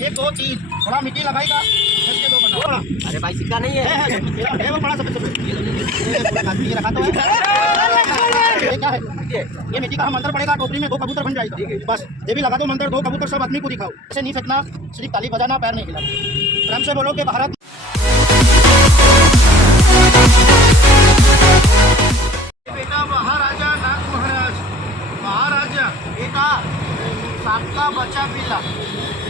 1 2 3 थोड़ा मिट्टी लगाएगा, इसके 2 बनाओ। अरे भाई सिक्का नहीं है, वो बड़ा सब ये रखा तो है। ये क्या है? ये मिट्टी का हम अंदर पड़ेगा, टोकरी में 2 कबूतर बन जाएगा। बस ये भी लगा दो मंदिर, 2 कबूतर सब आदमी को दिखाओ। ऐसे नहीं फेंकना, सिर्फ ताली बजाना, पैर नहीं हिलाना। प्रेम से बोलो कि भारत बेटा महाराजा नाग महाराज, महाराजा बेटा सांप का बच्चा मिला।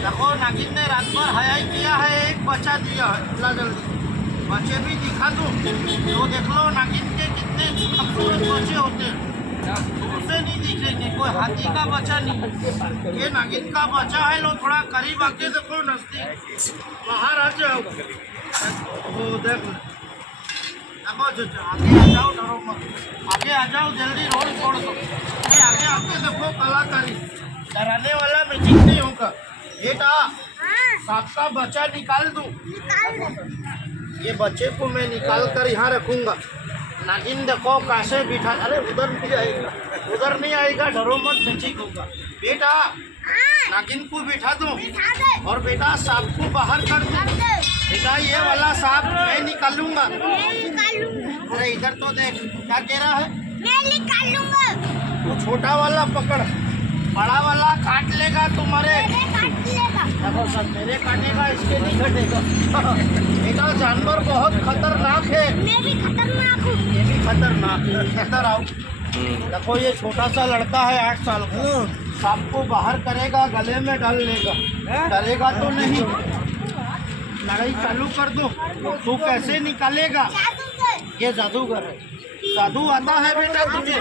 देखो नागिन ने रात भर हयाई किया है, एक बच्चा दिया है। ला जल्दी बच्चे भी दिखा दूँ तो देख लो नागिन के कितने खूबसूरत बच्चे होते हैं, उसे नहीं दिखेंगे। कोई हाथी का बच्चा नहीं, ये नागिन का बच्चा है। लो थोड़ा करीब आके देखो, नजदीक महाराजा वो देख लो। देखो जो आगे आ जाओ, डरो मत, आगे आ जाओ, जल्दी रोड छोड़ दो। आगे आके देखो कलाकारी, डराने वाला मैजिक नहीं होगा। बेटा सांप का बच्चा निकाल दूं, ये बच्चे को मैं निकाल कर यहाँ रखूंगा। नागिन देखो कैसे बिठा, अरे उधर नहीं आएगा, उधर नहीं आएगा, डरो मत, मैजिक होगा। बेटा नागिन को बिठा दूं और बेटा सांप को बाहर कर दूं। बेटा ये वाला सांप मैं निकालूंगा। अरे इधर तो देख, क्या कह रहा है? मैं निकालूंगा। वो छोटा वाला पकड़, बड़ा वाला काट लेगा तुम्हारे। देखो सर, मेरे काटेगा, इसके नहीं कटेगा। बेटा जानवर बहुत खतरनाक है। मैं भी खतरनाक हूँ। ये भी खतरनाक है। इधर आओ। देखो ये छोटा सा लड़का है 8 साल का, सांप को बाहर करेगा, गले में डाल लेगा। डालेगा तो नहीं, लड़ाई चालू कर दो। तू कैसे निकालेगा? ये जादूगर है। जादू आता है बेटा तुझे?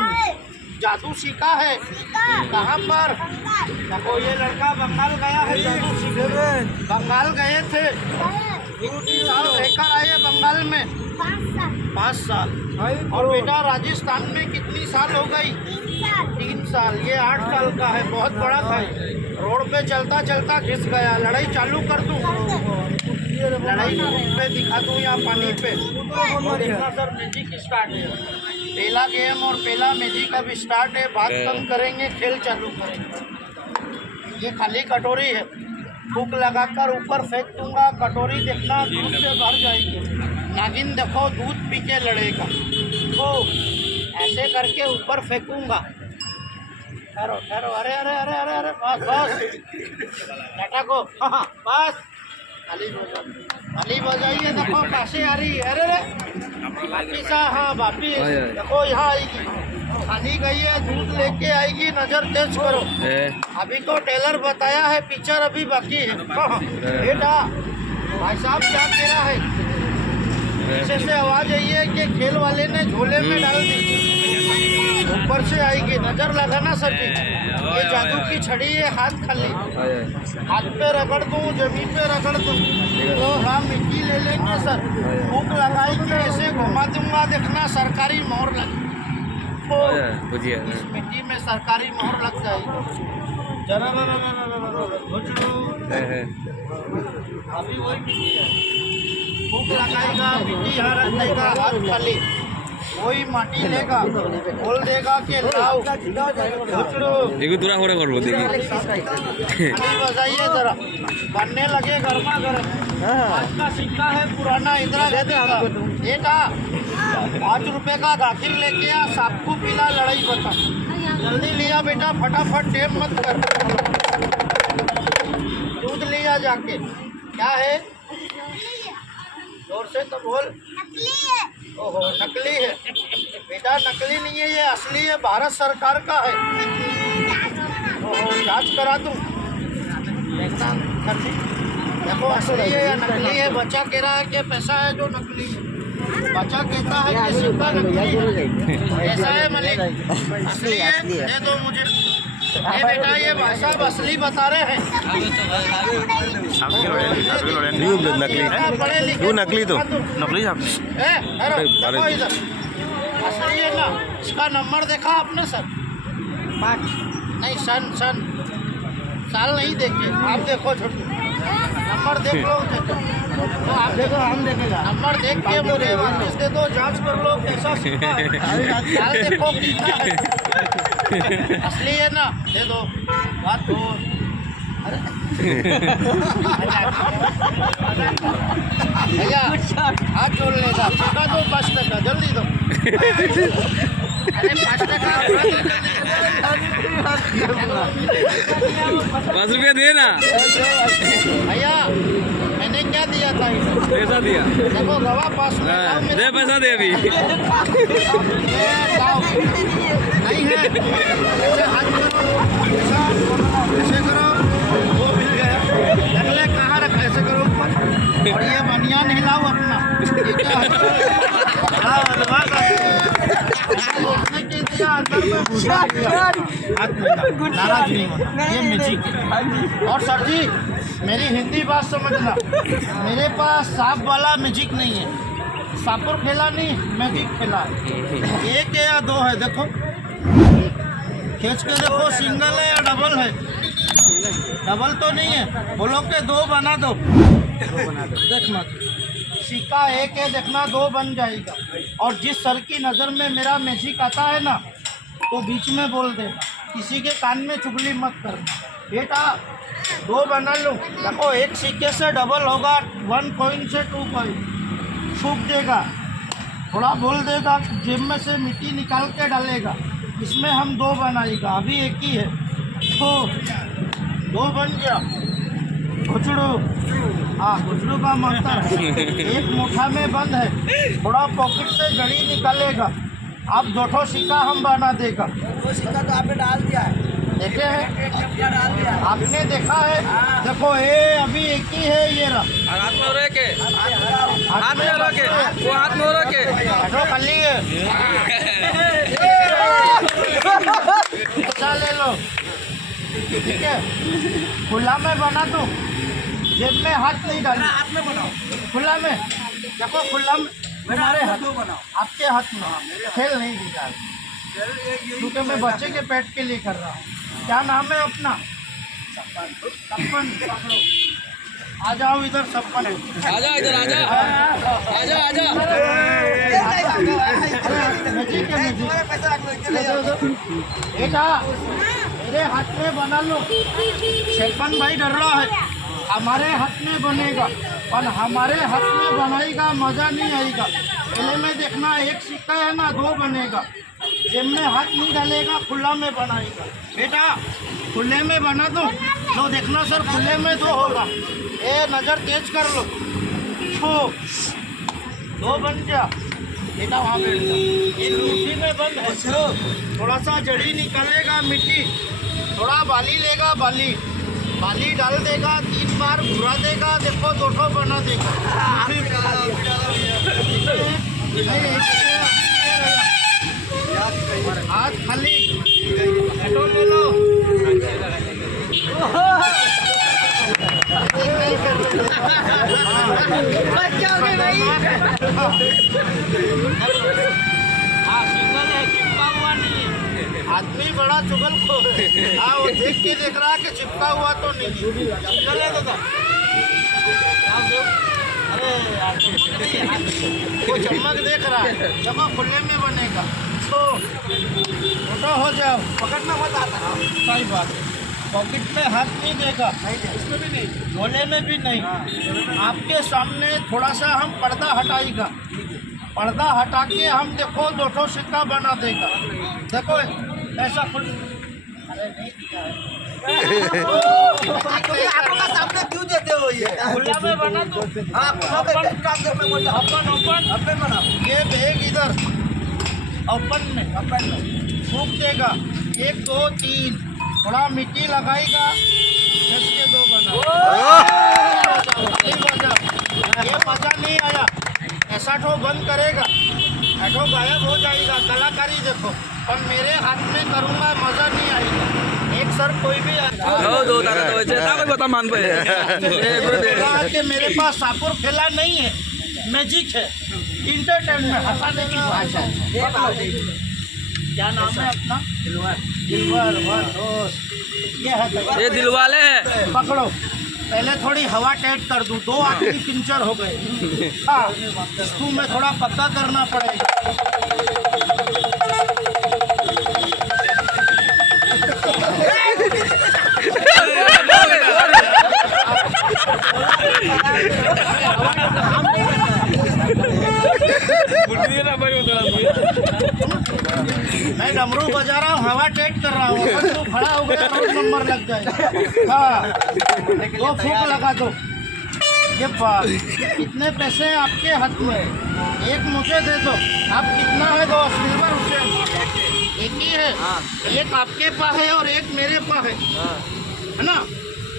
जादू सीखा है कहाँ पर? देखो ये लड़का बंगाल गया है जादू सीखने। बंगाल गए थे, कितनी साल रहकर आए बंगाल में? 5 साल। और बेटा राजस्थान में कितनी साल हो गई? 3 साल। ये 8 साल का है, बहुत बड़ा था। रोड पे चलता चलता घिस गया। लड़ाई चालू कर दूं? लड़ाई पे दिखा दूं या पानी पे? देखना सर, मैजिक स्टार्ट है। पहला गेम और पहला मैजिक अब स्टार्ट है। बात कम करेंगे, खेल चालू करेंगे। ये खाली कटोरी है, फूक लगाकर ऊपर फेंक दूंगा। कटोरी देखना दूध से भर जाएगी। नागिन देखो दूध पी के लड़ेगा। तो ऐसे करके ऊपर फेंकूंगा। ठहरो ठहरो, अरे अरे अरे अरे अरे, बस बस, बेटा को बस खाली बजाइए। देखो कैसे आ रही है। अरे रे वापिस, हाँ वापिस। देखो यहाँ आएगी, खाली गई है, दूध लेके आएगी। नजर तेज करो, अभी तो टेलर बताया है, पिक्चर अभी बाकी है। बेटा भाई साहब क्या कह रहा है? पीछे से आवाज आई है कि खेल वाले ने झोले में डाल दी। ऊपर से आएगी, नजर लगाना सभी। ये जादू की छड़ी है, हाथ खाली, हाथ पे रगड़ दूं, जमीन पे रगड़ दूं तो हम मिट्टी ले लेंगे सर। भूख लगाएंगे, ऐसे घुमा दूंगा, देखना सरकारी मोहर लगे। इस मिट्टी में सरकारी मोहर लग जाएगी। अभी वही मिट्टी है, भूख लगाएगा, मिट्टी यहाँ रख देगा, हाथ खाली, वही माटी लेगा, बोल देगा कि लाओ देखो तुरा हो रहा बजाइए जरा, बनने लगे गर्मा गर्म। आज का सिक्का है पुराना, इंदिरा गांधी का। बेटा 5 रुपए का गाखिर लेके आ, सांप को पिला, लड़ाई बता। जल्दी लिया बेटा, फटाफट, टेम मत कर। दूध लिया जाके। क्या है? जोर से तो बोल। नकली है। ओहो नकली है बेटा, नकली नहीं है, ये असली है, भारत सरकार का है। ओहो जांच करा दूं, देखना देखो असली है या नकली है। बच्चा कह रहा है कि पैसा है जो नकली है, बच्चा कहता है कि सिक्का नकली है। ऐसा है मलिक? असली है, दे दो मुझे। ये बेटा ये भाई साहब असली बता रहे हैं। नकली तो नकली इधर असली है ना? इसका नंबर देखा आपने सर? 5 नहीं, सन साल नहीं देखे आप, देखो छोटू नंबर देख लो। तो आप देखो, हम देखेगा नंबर देख के मुझे वापस दे दो, जांच कर लो कैसा सिक्का है। साल देखो कितना है, असली है ना? दे दो। बात हो भैया हाथ जोड़ लेगा सिक्का दो 5 टका जल्दी दो अरे 5 टका 5 रुपया दे ना, भैया मैंने क्या दिया था इसे पैसा दिया। देखो गवाह पास में हाँ, लाओ दे मेरे पैसा दे अभी। ये लाओ नहीं है ऐसे हाथ करो ऐसे करो वो मिल गया अगले कहाँ रख ऐसे करो ऊपर और ये बनियान हिलाओ अपना ये क्या है? हाँ, हलवा का उसने क्या दिया अंदर में भूसा दिया। हाथ मिलाओ, नाराज नहीं होना ये मैजिक है। और सर जी मेरी हिंदी बात समझना मेरे पास सांप वाला मैजिक नहीं है सांपुर खेला नहीं मैजिक खेला है एक है या दो है देखो खींच के देखो सिंगल है या डबल है डबल तो नहीं है बोलो के 2 बना दो देखना सिक्का एक है देखना 2 बन जाएगा और जिस सर की नज़र में मेरा मैजिक आता है ना तो बीच में बोल देना किसी के कान में चुगली मत करना बेटा 2 बना लो देखो एक सिक्के से डबल होगा 1 कॉइन से 2 कॉइन छूट देगा थोड़ा बोल देगा जेब में से मिट्टी निकाल के डालेगा इसमें हम 2 बनाएगा अभी एक ही है तो 2 बन गया घुचड़ू हाँ घुचड़ू का मंत्र है एक मुठा में बंद है थोड़ा पॉकेट से घड़ी निकालेगा आप 2 सिक्का हम बना देगा 2 सिक्का तो आपने डाल दिया है देखे हैं डाल दिया आपने देखा है देखो ये अभी एक ही है ये रहा हाथ में रखे, हाथ में रखे, वो हाथ में रखे। हटो खाली है अच्छा ले लो ठीक है खुला में बना दो जेब में हाथ नहीं डालना हाथ में बनाओ खुला में देखो खुला में हमारे हाथ बनाओ आपके हाथ में खेल नहीं दिखा क्योंकि मैं बच्चे के पेट के लिए कर रहा हूँ क्या नाम है अपना सपन पकड़ो आ जाओ इधर सपन आजा इधर, आजा आजा आजा। बेटा मेरे हाथ में बना लो सपन भाई डर रहा है हमारे हाथ में बनेगा और हमारे हाथ में बनाएगा मज़ा नहीं आएगा पहले में देखना एक सिक्का है ना 2 बनेगा जेब में हाथ नहीं डालेगा खुला में बनाएगा बेटा खुले में बना दो लो देखना सर खुले में 2 होगा ए नज़र तेज कर लो छो 2 बन गया बेटा वहाँ बैठ जा ये लूटी में बंद है थोड़ा सा जड़ी निकालेगा मिट्टी थोड़ा बाली लेगा बाली डाल देगा 3 बार घुरा देगा देखो 2 बना देगा हाथ खाली हटो ले लो हाँ सिंगल है चिपका हुआ नहीं है आदमी बड़ा चुगल खो हाँ वो देख के देख रहा है कि चिपका हुआ तो नहीं सिंगल है दादा अरे यार वो चमक देख रहा है जब खुले में बनेगा तो छोटा हो जाओ पकड़ना मत आता सही बात है पॉकेट में हाथ नहीं देगा इसमें भी नहीं झोले में भी नहीं आपके सामने थोड़ा सा हम पर्दा हटाएगा पर्दा हटा के हम देखो 2 सिक्का बना देगा देखो ऐसा खुल अरे नहीं दिया है आपका सामने क्यों देते हो ये खुला में बना दो अपन बना ये बैग इधर ओपन में फूक देगा 1 2 3 थोड़ा मिट्टी लगाएगा 10 के 2 बना ये मजा नहीं आया ऐसा ठो बंद करेगा ऐठो गायब हो जाएगा कलाकारी देखो पर मेरे हाथ में करूँगा मजा नहीं आएगा एक सर कोई भी बता मान पे कि मेरे पास सापुर खेला नहीं है मैजिक है इंटरटेनमेंट हंसाने की भाषा क्या नाम है अपना दिलवर दोस्त ये दिलवाले है पकड़ो पहले थोड़ी हवा टाइट कर दूं 2 आदमी पिंचर हो गए हाँ इसको मैं थोड़ा पक्का करना पड़ेगा मैं डमरू बजा रहा हूँ, हवा टेट कर रहा हूँ, अगर तू खड़ा हो गया रोड नंबर लग जाएगा। हाँ, 2 फूंक लगा दो। ये बात, कितने पैसे हैं आपके हाथ में? एक मुझे दे दो। आप कितना है दोस्त? सिल्वर उसे एक ही है। एक आपके पास है और एक मेरे पास है ना?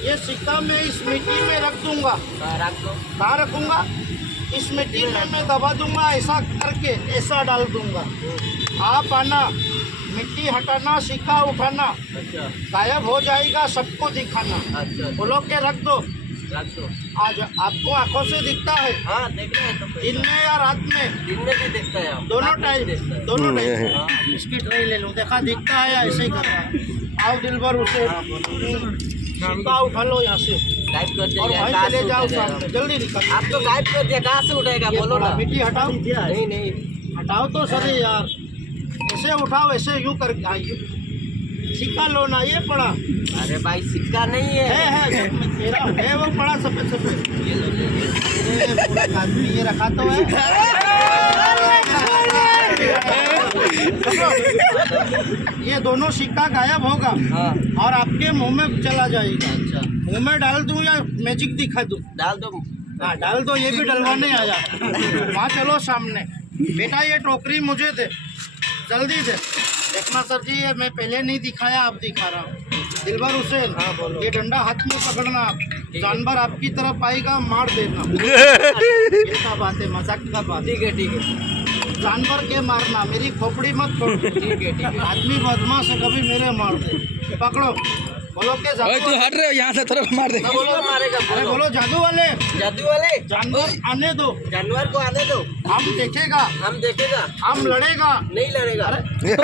ये सिक्का मैं इस मिट्टी में रख दूंगा। कहाँ रखूंगा? इस मिट्टी में मैं दबा दूंगा, ऐसा करके ऐसा डाल दूंगा। आप आना, मिट्टी हटाना, सिक्का उठाना, गायब हो जाएगा, सबको दिखाना। बोलो के रख दो। आज आपको आंखों से दिखता है? हाँ, देख रहे हैं तो दिन में या रात में? दिन में भी देखता है आप। दोनों टाइम, दोनों टाइम। इसकी ट्राई ले लूँ, देखा दिखता है या ऐसे ही कर रहा है? आओ दिलबर, उसे सिक्का उठा लो यहाँ से गायब कर और दिया, भाई कहाँ चले से जाओ उठेगा? सामने, जल्दी निकल। आप तो गायब कर दिया, कहाँ से उठेगा? ये बोलो थोड़ा ना। मिट्टी हटाओ। नहीं नहीं, हटाओ तो सर यार, ऐसे उठाओ, ऐसे यूं करके आइए। सिक्का लो ना, ये पड़ा अरे भाई सिक्का नहीं है। तेरा है वो पड़ा सफेद सफेद। ये पूरा आदमी ये रखा तो है। ये दोनों सिक्का गायब होगा हाँ, और आपके मुंह में चला जाएगा। अच्छा मुंह में डाल दूं या मैजिक दिखा दूं? डाल दो। हाँ डाल दो, ये भी डलवाने आया। वहाँ चलो सामने। बेटा ये टोकरी मुझे दे, जल्दी दे। देखना सर जी, ये मैं पहले नहीं दिखाया, आप दिखा रहा हूँ। दिलबर हुसैन, हाँ, बोलो। ये डंडा हाथ में पकड़ना। आप जानवर आपकी तरफ आएगा, मार देना। ये क्या बात है, मजाक का बात है। ठीक है जानवर के मारना, मेरी खोपड़ी मत छोड़। ठीक है आदमी बदमाश है, कभी मेरे मार दे। पकड़ो, बोलो के ओए जादू तू हट रहे, यहाँ से थोड़ा मार दे। ना बोलो, मारेगा, अरे बोलो। बोलो जादू वाले, जादू वाले जानवर आने दो, जानवर को आने दो, हम देखेगा, हम देखेगा। हम लड़ेगा। नहीं लड़ेगा। आदमी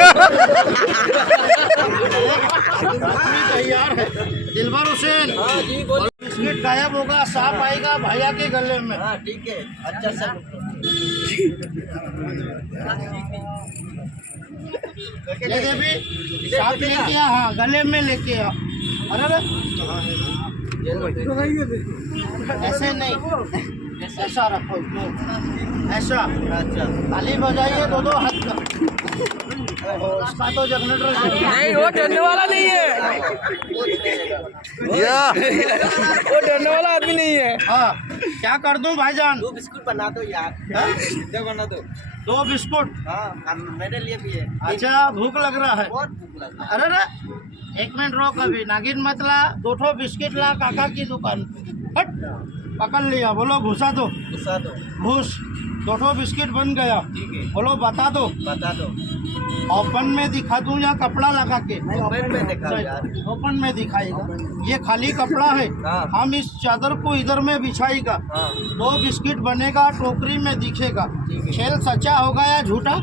तैयार है। दिलबर हुसैन, हाँ जी बोलो। बिस्किट गायब होगा, सांप आएगा भैया के गले में। हाँ ठीक है, अच्छा सर। ले दे भी, सांप लेके आ, हाँ गले में लेके आ। अरे ऐसे नहीं, ऐसा रखो, ऐसा। अच्छा ताली बजाइए दो हाथ का। उसका तो जनरेटर नहीं, वो डरने वाला नहीं है, वो डरने वाला आदमी नहीं है। हाँ, क्या कर दूं भाईजान? 2 बिस्कुट बना दो यार। हाँ? दो बना दो। 2 बिस्कुट। हाँ, मेरे लिए भी है। अच्छा, भूख लग रहा है? बहुत भूख लगा। अरे रे, 1 मिनट रोक, अभी नागिन मत ला। 2 बिस्किट ला काका की दुकान पे। हट, पकड़ लिया, बोलो घुसा दो। गुस्सा दो। घुस, 2 बिस्किट बन गया। ठीक है, बोलो बता दो, बता दो। ओपन में दिखा दूं या कपड़ा लगा के? ओपन में दिखाओ यार। ओपन में दिखाएगा। ये खाली कपड़ा है, हाँ। हम इस चादर को इधर में बिछाएगा। हाँ 2 बिस्किट बनेगा, टोकरी में दिखेगा। ठीक है। खेल सच्चा होगा या झूठा?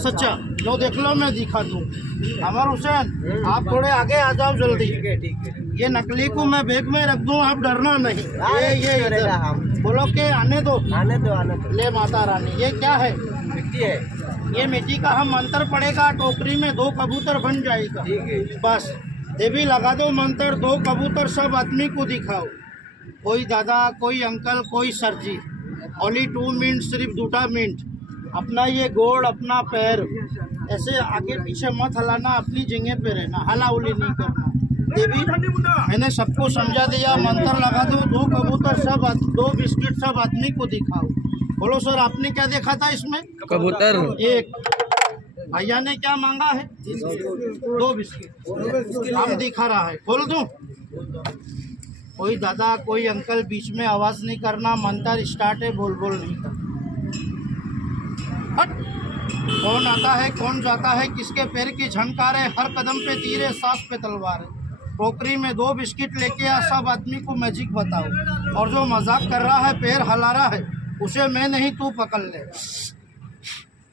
सच्चा। लो देख लो, मैं दिखा दूं। अमर हुसैन, आप थोड़े आगे आ जाओ जल्दी। ठीक है। ये नकली को मैं बैग में रख दूं, आप डरना नहीं। ये करेगा इधर। हम। बोलो के आने दो। आने दो, आने दो। ले माता रानी, ये क्या है? मिट्टी है। ये मिट्टी का हम मंत्र पड़ेगा, टोकरी में 2 कबूतर बन जाएगा। ठीक है। बस देवी लगा दो मंत्र, 2 कबूतर सब आदमी को दिखाओ। कोई दादा, कोई अंकल, कोई सरजी। ओनली 2 मिनट, सिर्फ 2 मिनट। अपना ये गोड़, अपना पैर ऐसे आगे पीछे मत हलाना, अपनी जगह पे रहना, हलाउली नहीं करना। देवी, मैंने सबको समझा दिया, मंत्र लगा दो, 2 कबूतर सब, 2 बिस्किट सब आदमी को दिखाओ। बोलो सर, आपने क्या देखा था इसमें? कबूतर। 1। भैया ने क्या मांगा है? 2 बिस्किट। हम दिखा रहा है, खोल दूं? कोई दादा, कोई अंकल बीच में आवाज नहीं करना, मंत्र स्टार्ट है, बोल नहीं करना। हट। कौन आता है, कौन जाता है, किसके पैर की झनकार है, हर कदम पे तीर है, सांस पे तलवार है। टोकरी में 2 बिस्किट लेके आ, सब आदमी को मैजिक बताओ। और जो मजाक कर रहा है, पैर हिला रहा है, उसे मैं नहीं, तू पकड़ ले।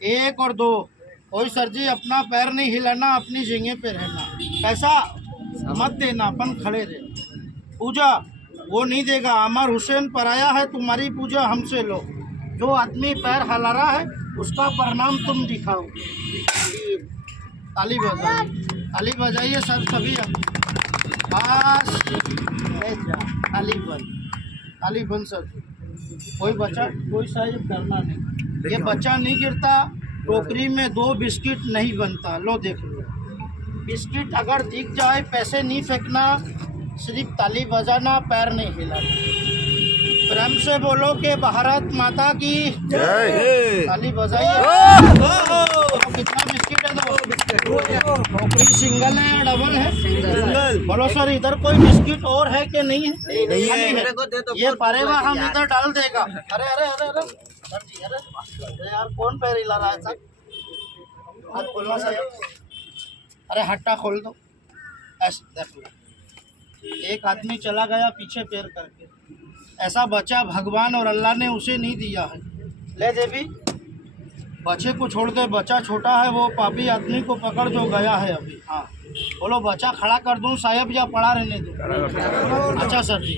1 और 2। कोई सर जी अपना पैर नहीं हिलाना, अपनी जगह पे रहना। कैसा? मत देना, अपन खड़े रहे। पूजा वो नहीं देगा। अमर हुसैन पराया है, तुम्हारी पूजा हमसे लो। जो आदमी पैर हिला रहा है, उसका प्रणाम तुम दिखाओ। ताली बजाइए, ताली बजाइए सर, सभी। बस ले जा, ताली बंद। खाली बंद सर। कोई बच्चा कोई साहिब करना नहीं, ये बच्चा नहीं गिरता। टोकरी में 2 बिस्किट नहीं बनता। लो देख लो, बिस्किट अगर दिख जाए पैसे नहीं फेंकना, सिर्फ ताली बजाना, पैर नहीं हिलाना। प्रेम से बोलो कि भारत माता की जय। ताली बजाइए। तो कितना बिस्किट है? 2 टोकरी सिंगल है या डबल है? सिंगल। बोलो सर, इधर कोई बिस्किट और है कि नहीं है? नहीं है। खाली मेरे को दे दो। ये परेवा हम इधर डाल देगा। अरे अरे अरे अरे सर जी, अरे यार कौन पैर हिला रहा है सर? हाथ खोलना सर। अरे हट्टा खोल दो। ऐसे देख लो, एक आदमी चला गया पीछे पैर करके। ऐसा बच्चा भगवान और अल्लाह ने उसे नहीं दिया है। ले देवी, बच्चे को छोड़ दे, बच्चा छोटा है, वो पापी आदमी को पकड़ जो गया है अभी। हाँ बोलो, बच्चा खड़ा कर दूं साहब या पड़ा रहने दूं? अच्छा सर जी।